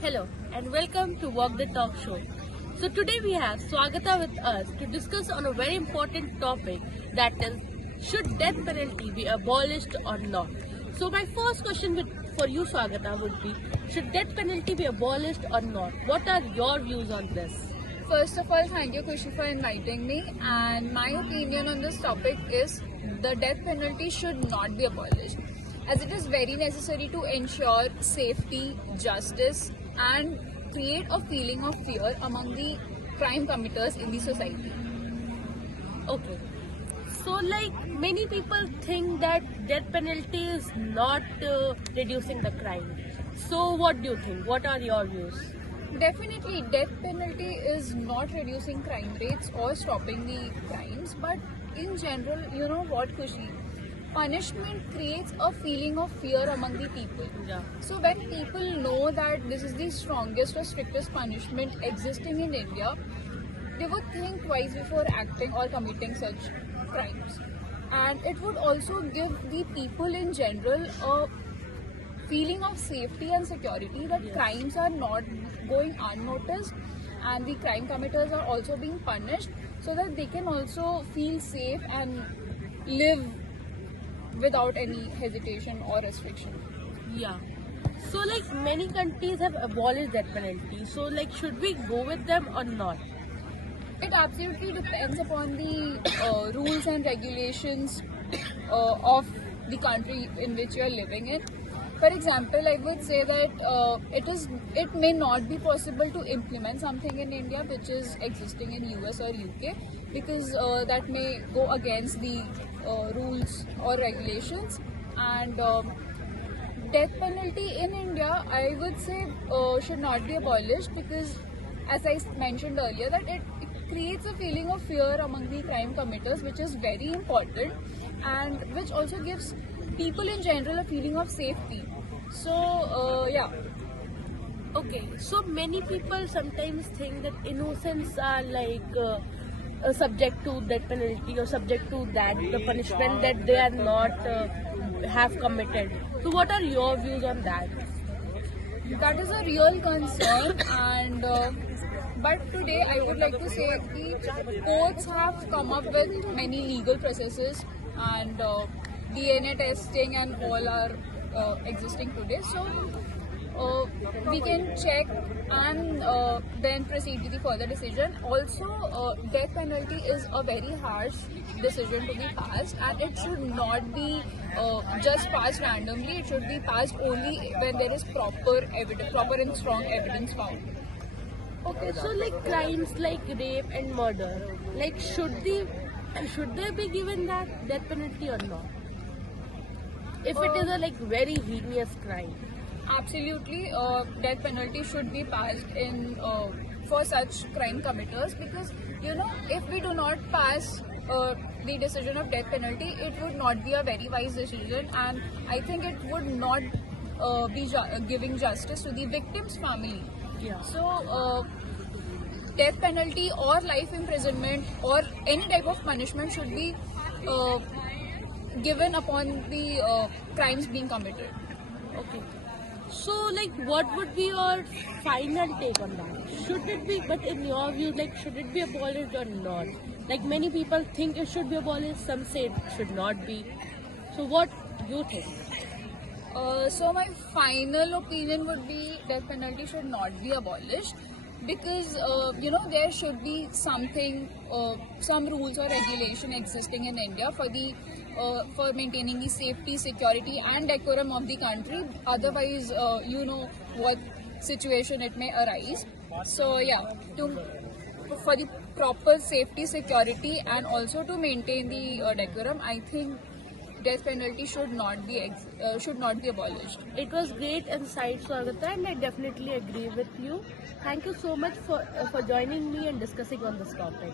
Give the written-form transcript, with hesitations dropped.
Hello and welcome to Walk the Talk Show. So today we have Swagata with us to discuss on a very important topic, that is, should death penalty be abolished or not? So my first question for you Swagata would be, should death penalty be abolished or not? What are your views on this? First of all, thank you, Kushi, for inviting me. And my opinion on this topic is the death penalty should not be abolished, as it is very necessary to ensure safety, justice, and create a feeling of fear among the crime committers in the society. Okay. So like many people think that death penalty is not reducing the crime. So what do you think? What are your views? Definitely, death penalty is not reducing crime rates or stopping the crimes, but in general, you know what, Kushi? Punishment creates a feeling of fear among the people. Yeah. So when people know that this is the strongest or strictest punishment existing in India, they would think twice before acting or committing such crimes. And it would also give the people in general a feeling of safety and security that Yes. crimes are not going unnoticed and the crime committers are also being punished, so that they can also feel safe and live without any hesitation or restriction. Yeah. So like many countries have abolished death penalty. So like should we go with them or not? It absolutely depends upon the rules and regulations of the country in which you are living in. For example, I would say that it may not be possible to implement something in India which is existing in US or UK, because that may go against the rules or regulations. And death penalty in India, I would say, should not be abolished, because as I mentioned earlier, that it creates a feeling of fear among the crime committers, which is very important, and which also gives people in general a feeling of safety. So yeah. Okay. So many people sometimes think that innocents are like subject to death penalty or subject to that the punishment that they are not have committed. So what are your views on that? That is a real concern, and but today I would like to say the courts have come up with many legal processes, and DNA testing and all are existing today. So we can check and then proceed with the further decision. Also, death penalty is a very harsh decision to be passed, and it should not be just passed randomly. It should be passed only when there is proper evidence, proper and strong evidence found. Okay. So like crimes like rape and murder, like should they be given that death penalty or not? If it is a like very heinous crime. Absolutely, death penalty should be passed in for such crime committers, because you know, if we do not pass the decision of death penalty, it would not be a very wise decision, and I think it would not be giving justice to the victim's family. Yeah. So, death penalty or life imprisonment or any type of punishment should be given upon the crimes being committed. Okay. So, like, what would be your final take on that? Should it be, but in your view, like, should it be abolished or not? Like, many people think it should be abolished, some say it should not be. So, what do you think? So my final opinion would be death penalty should not be abolished, because you know, there should be something, some rules or regulation existing in India for maintaining the safety, security, and decorum of the country. Otherwise, you know what situation it may arise. So yeah, to for the proper safety, security, and also to maintain the decorum, I think death penalty should not be abolished. It was great insight, Swagata, and I definitely agree with you. Thank you so much for joining me and discussing on this topic.